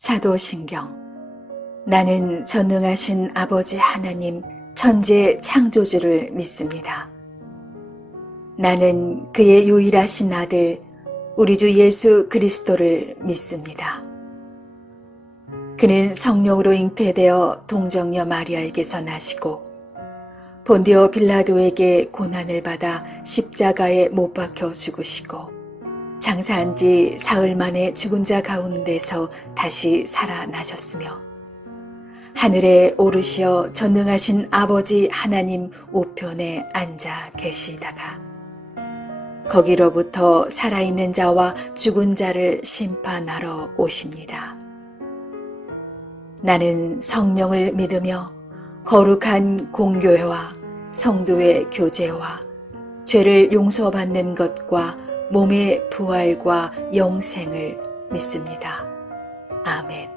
사도신경. 나는 전능하신 아버지 하나님 천재 창조주를 믿습니다. 나는 그의 유일하신 아들 우리 주 예수 그리스도를 믿습니다. 그는 성령으로 잉태되어 동정녀 마리아에게서 나시고 본디오 빌라도에게 고난을 받아 십자가에 못 박혀 죽으시고 장사한 지 사흘 만에 죽은 자 가운데서 다시 살아나셨으며 하늘에 오르시어 전능하신 아버지 하나님 우편에 앉아 계시다가 거기로부터 살아있는 자와 죽은 자를 심판하러 오십니다. 나는 성령을 믿으며 거룩한 공교회와 성도의 교제와 죄를 용서받는 것과 몸의 부활과 영생을 믿습니다. 아멘.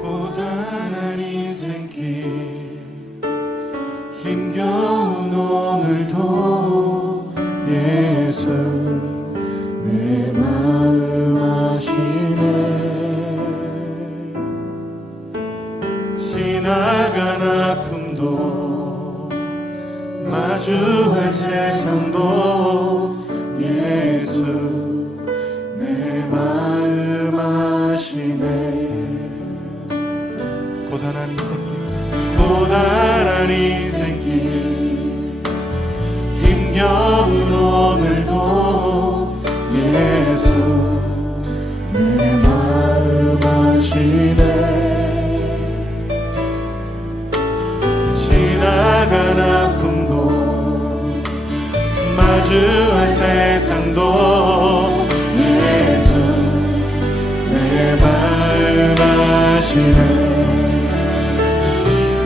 고단한 인생길 힘겨운 오늘도 예수 내 마음 아시네. 지나간 아픔도 마주할 세상도 예수 내 마음 아시네. 고단한 인생길 힘겨운 오늘도 예수 내 마음 아시네. 지나간 아픔도 마주할 세상도 예수 내 마음 아시네.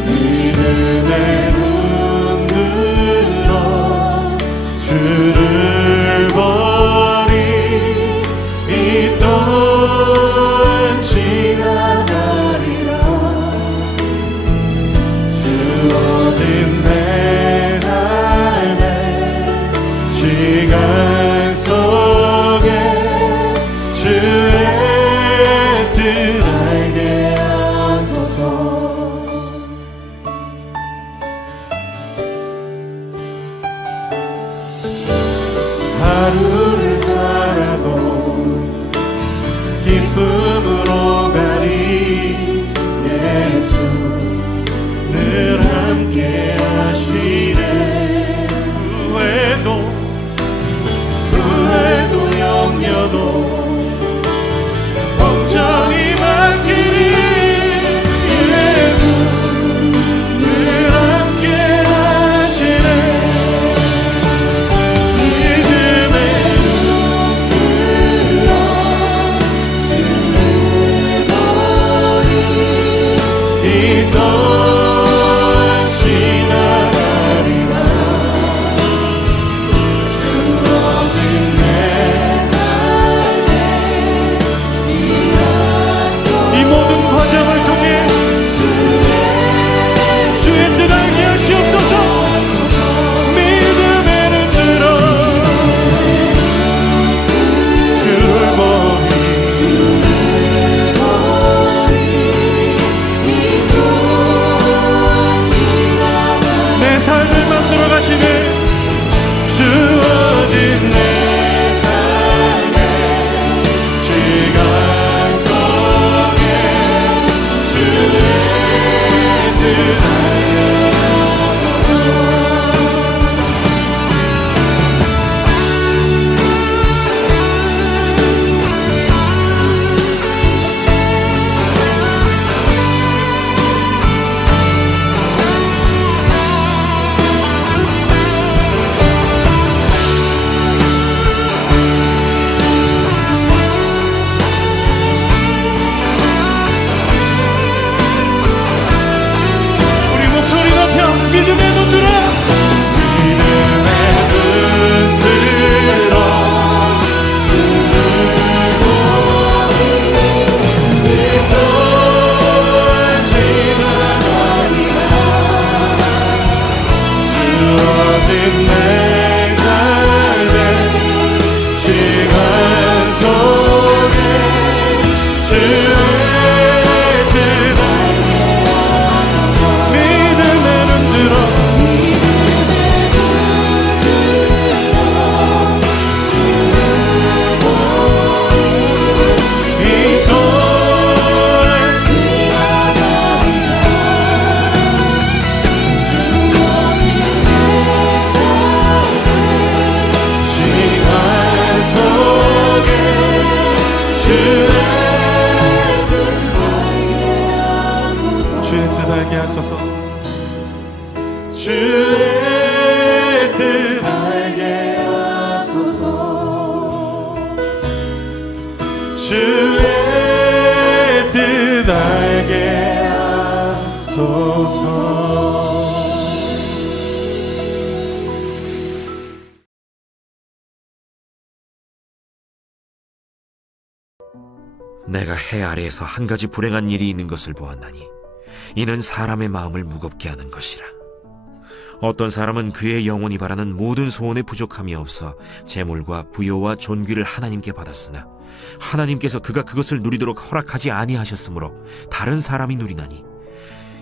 믿음의 눈 들어 주를 보니 이 또한 지나가리라. 주어진 내 삶의 시간 속에 주의 뜻 알게 하소서. 하루를 살아도 기쁨으로 가리. 예수 늘 함께 하시네. 후회도 염려도 걱정이 많기니 예수 늘 함께 하시네. 하소서. 주의 뜻 알게 하소서. 주의 뜻 알게 하소서. 내가 해 아래에서 한 가지 불행한 일이 있는 것을 보았나니 이는 사람의 마음을 무겁게 하는 것이라. 어떤 사람은 그의 영혼이 바라는 모든 소원에 부족함이 없어 재물과 부요와 존귀를 하나님께 받았으나 하나님께서 그가 그것을 누리도록 허락하지 아니하셨으므로 다른 사람이 누리나니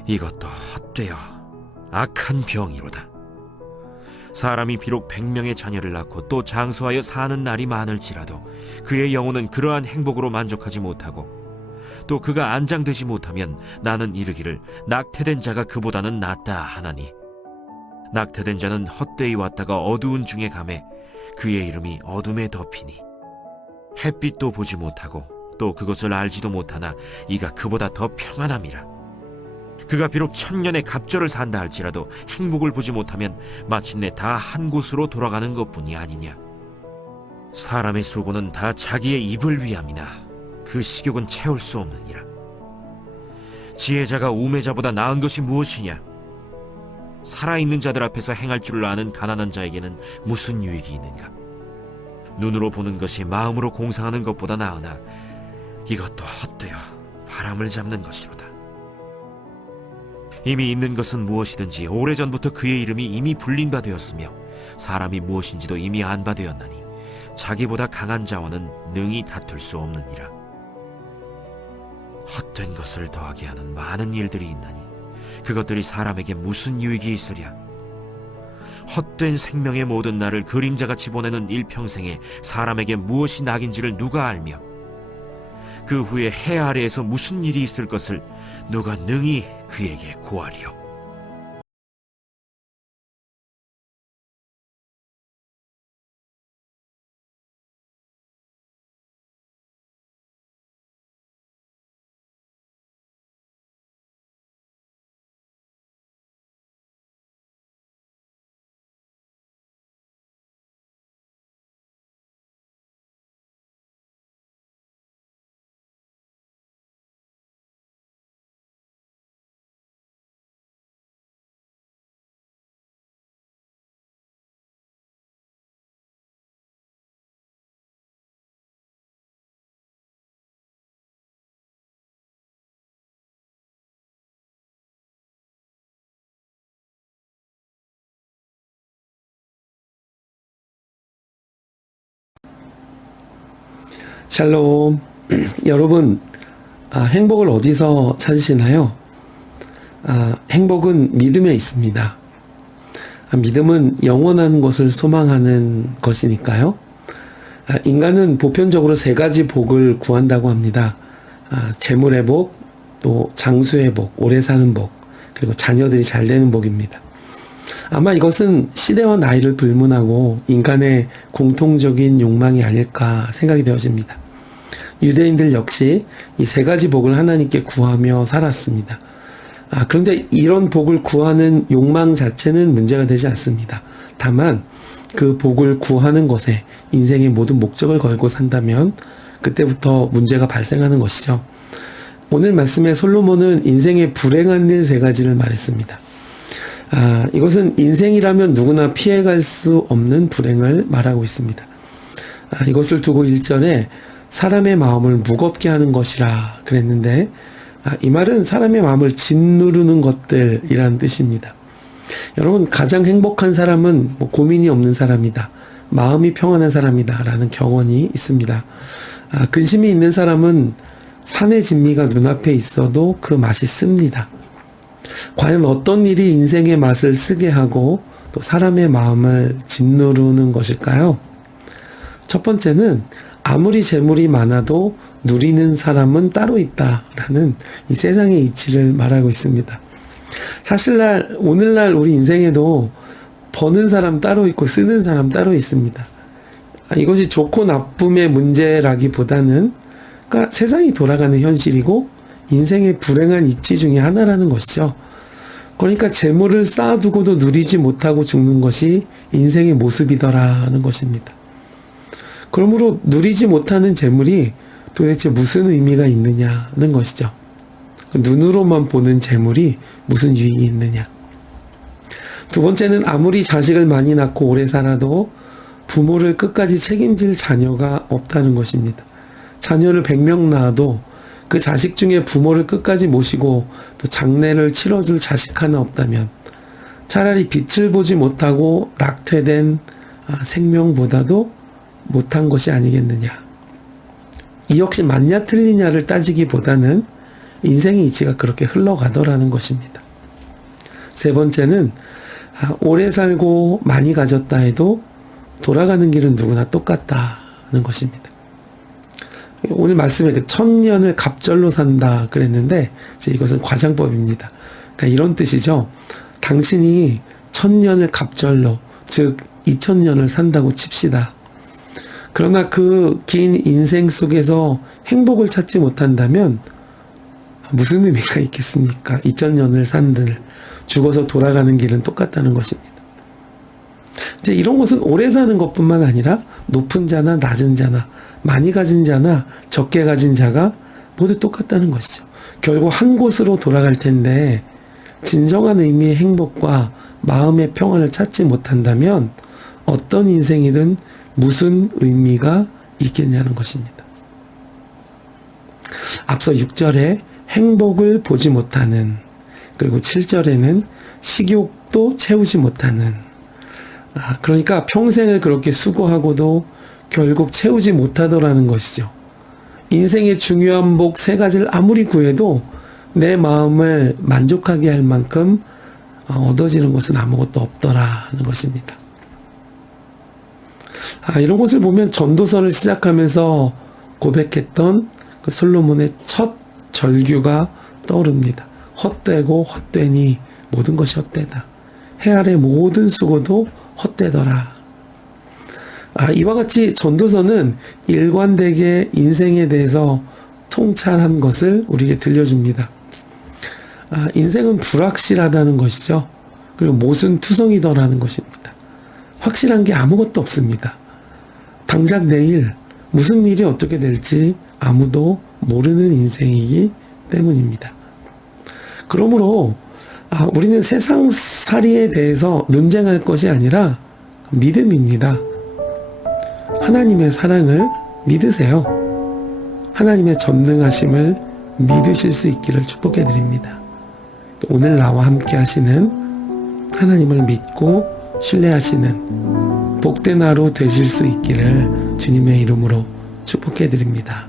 이것도 헛되어 악한 병이로다. 사람이 비록 100명의 자녀를 낳고 또 장수하여 사는 날이 많을지라도 그의 영혼은 그러한 행복으로 만족하지 못하고 또 그가 안장되지 못하면 나는 이르기를 낙태된 자가 그보다는 낫다 하나니 낙태된 자는 헛되이 왔다가 어두운 중에 가매 그의 이름이 어둠에 덮이니 햇빛도 보지 못하고 또 그것을 알지도 못하나 이가 그보다 더 평안함이라. 그가 비록 1000년의 갑절을 산다 할지라도 행복을 보지 못하면 마침내 다 한 곳으로 돌아가는 것뿐이 아니냐. 사람의 수고는 다 자기의 입을 위함이나 그 식욕은 채울 수 없느니라. 지혜자가 우매자보다 나은 것이 무엇이냐. 살아있는 자들 앞에서 행할 줄을 아는 가난한 자에게는 무슨 유익이 있는가. 눈으로 보는 것이 마음으로 공상하는 것보다 나으나 이것도 헛되어 바람을 잡는 것이로다. 이미 있는 것은 무엇이든지 오래전부터 그의 이름이 이미 불린 바 되었으며 사람이 무엇인지도 이미 안 바 되었나니 자기보다 강한 자와는 능히 다툴 수 없느니라. 헛된 것을 더하게 하는 많은 일들이 있나니 그것들이 사람에게 무슨 유익이 있으랴. 헛된 생명의 모든 날을 그림자같이 보내는 일평생에 사람에게 무엇이 낙인지를 누가 알며 그 후에 해 아래에서 무슨 일이 있을 것을 누가 능히 그에게 고하리요. 샬롬. 여러분, 행복을 어디서 찾으시나요? 행복은 믿음에 있습니다. 믿음은 영원한 것을 소망하는 것이니까요. 인간은 보편적으로 3가지 복을 구한다고 합니다. 재물의 복, 또 장수의 복, 오래 사는 복, 그리고 자녀들이 잘 되는 복입니다. 아마 이것은 시대와 나이를 불문하고 인간의 공통적인 욕망이 아닐까 생각이 되어집니다. 유대인들 역시 이 3가지 복을 하나님께 구하며 살았습니다. 그런데 이런 복을 구하는 욕망 자체는 문제가 되지 않습니다. 다만 그 복을 구하는 것에 인생의 모든 목적을 걸고 산다면 그때부터 문제가 발생하는 것이죠. 오늘 말씀에 솔로몬은 인생의 불행한 일 3가지를 말했습니다. 이것은 인생이라면 누구나 피해갈 수 없는 불행을 말하고 있습니다. 이것을 두고 1절에 사람의 마음을 무겁게 하는 것이라 그랬는데, 이 말은 사람의 마음을 짓누르는 것들이라는 뜻입니다. 여러분, 가장 행복한 사람은 고민이 없는 사람이다, 마음이 평안한 사람이다 라는 경언이 있습니다. 근심이 있는 사람은 산의 진미가 눈앞에 있어도 그 맛이 씁니다. 과연 어떤 일이 인생의 맛을 쓰게 하고 또 사람의 마음을 짓누르는 것일까요? 첫 번째는 아무리 재물이 많아도 누리는 사람은 따로 있다라는 이 세상의 이치를 말하고 있습니다. 사실 오늘날 우리 인생에도 버는 사람 따로 있고 쓰는 사람 따로 있습니다. 이것이 좋고 나쁨의 문제라기보다는 그러니까 세상이 돌아가는 현실이고 인생의 불행한 이치 중에 하나라는 것이죠. 그러니까 재물을 쌓아두고도 누리지 못하고 죽는 것이 인생의 모습이더라는 것입니다. 그러므로 누리지 못하는 재물이 도대체 무슨 의미가 있느냐는 것이죠. 눈으로만 보는 재물이 무슨 유익이 있느냐. 두 번째는 아무리 자식을 많이 낳고 오래 살아도 부모를 끝까지 책임질 자녀가 없다는 것입니다. 자녀를 100명 낳아도 그 자식 중에 부모를 끝까지 모시고 또 장례를 치러줄 자식 하나 없다면 차라리 빛을 보지 못하고 낙태된 생명보다도 못한 것이 아니겠느냐. 이 역시 맞냐 틀리냐를 따지기보다는 인생의 이치가 그렇게 흘러가더라는 것입니다. 세 번째는 오래 살고 많이 가졌다 해도 돌아가는 길은 누구나 똑같다는 것입니다. 오늘 말씀에 1000년을 갑절로 산다 그랬는데 이것은 과장법입니다. 그러니까 이런 뜻이죠. 당신이 1000년을 갑절로, 즉 2000년을 산다고 칩시다. 그러나 그 긴 인생 속에서 행복을 찾지 못한다면 무슨 의미가 있겠습니까? 2000년을 산들 죽어서 돌아가는 길은 똑같다는 것입니다. 이제 이런 것은 오래 사는 것뿐만 아니라 높은 자나 낮은 자나 많이 가진 자나 적게 가진 자가 모두 똑같다는 것이죠. 결국 한 곳으로 돌아갈 텐데 진정한 의미의 행복과 마음의 평안을 찾지 못한다면 어떤 인생이든 무슨 의미가 있겠냐는 것입니다. 앞서 6절에 행복을 보지 못하는, 그리고 7절에는 식욕도 채우지 못하는, 그러니까 평생을 그렇게 수고하고도 결국 채우지 못하더라는 것이죠. 인생의 중요한 복 3가지를 아무리 구해도 내 마음을 만족하게 할 만큼 얻어지는 것은 아무것도 없더라는 것입니다. 이런 것을 보면 전도서를 시작하면서 고백했던 그 솔로몬의 첫 절규가 떠오릅니다. 헛되고 헛되니 모든 것이 헛되다. 해 아래 모든 수고도 헛되더라. 이와 같이 전도서는 일관되게 인생에 대해서 통찰한 것을 우리에게 들려줍니다. 인생은 불확실하다는 것이죠. 그리고 모순투성이더라는 것입니다. 확실한 게 아무것도 없습니다. 당장 내일 무슨 일이 어떻게 될지 아무도 모르는 인생이기 때문입니다. 그러므로 우리는 세상살이에 대해서 논쟁할 것이 아니라 믿음입니다. 하나님의 사랑을 믿으세요. 하나님의 전능하심을 믿으실 수 있기를 축복해 드립니다. 오늘 나와 함께 하시는 하나님을 믿고 신뢰하시는 복된 하루 되실 수 있기를 주님의 이름으로 축복해 드립니다.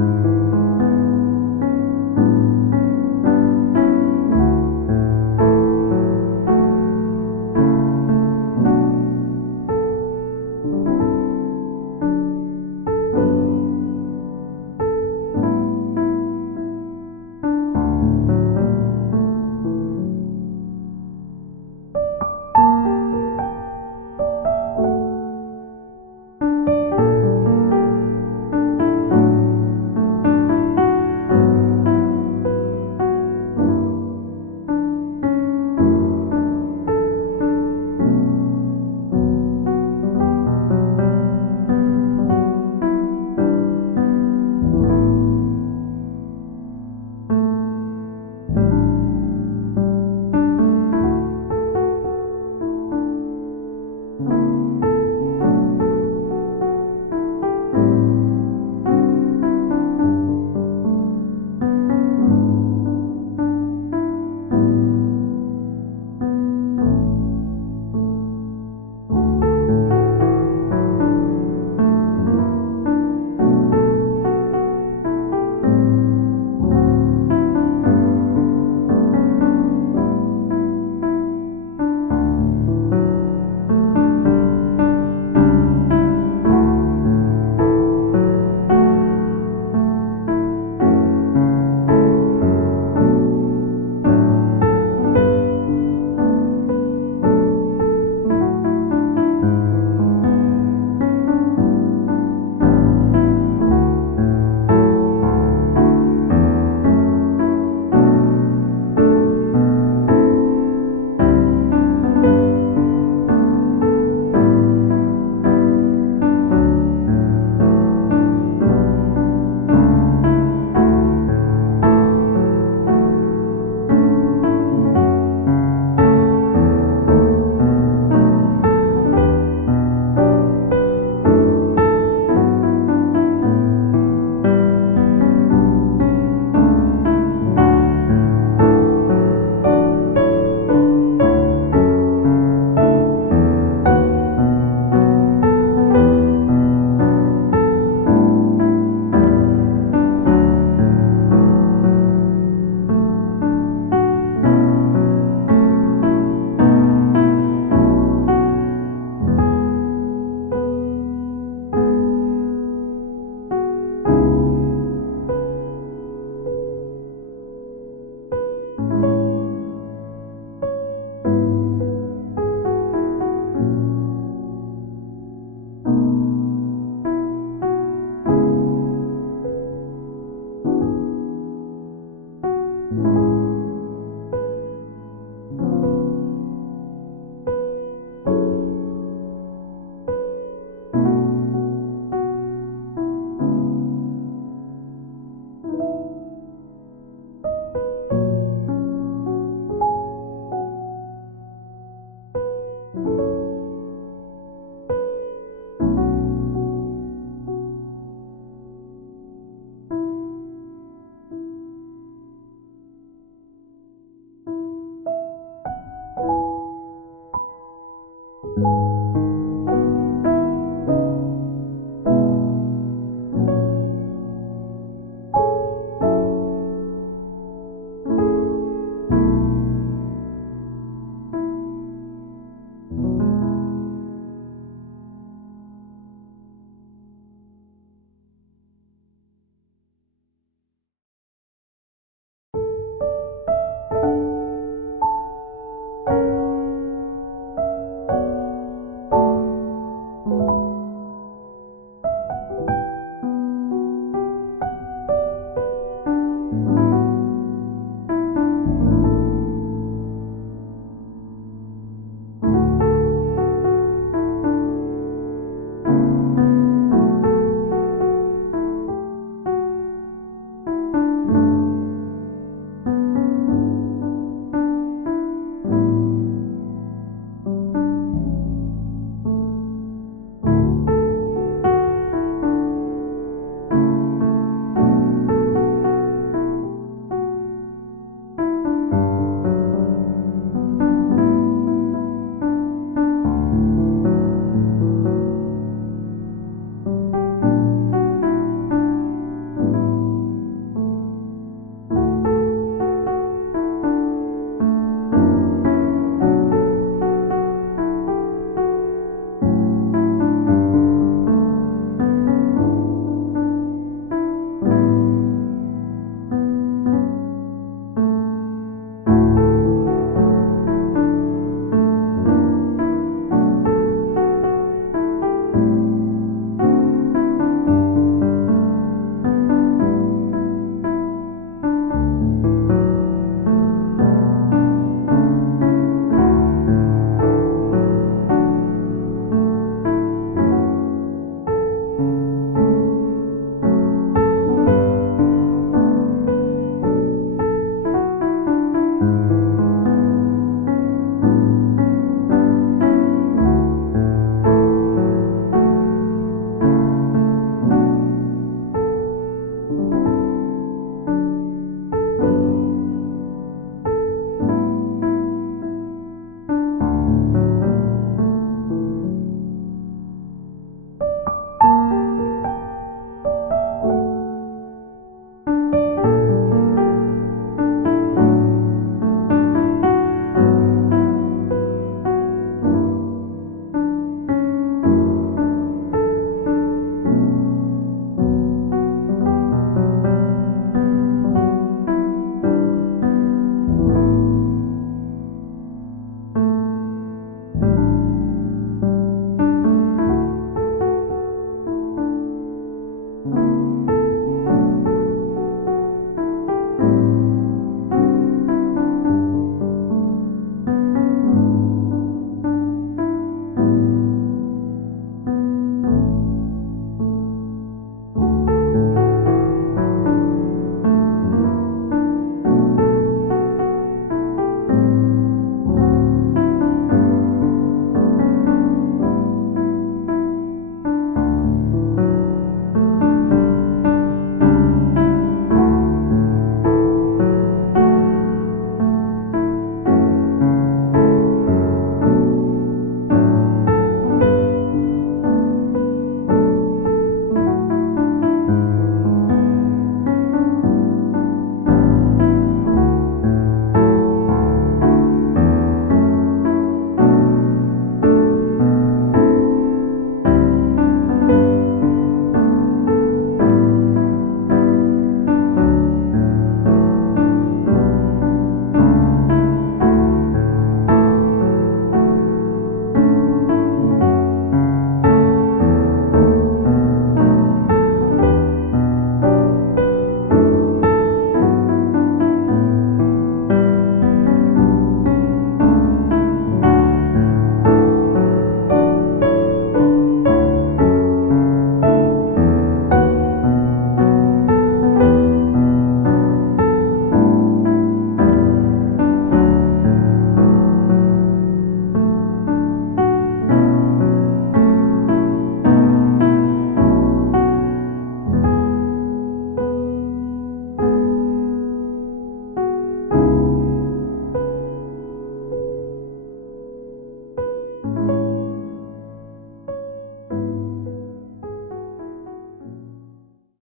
주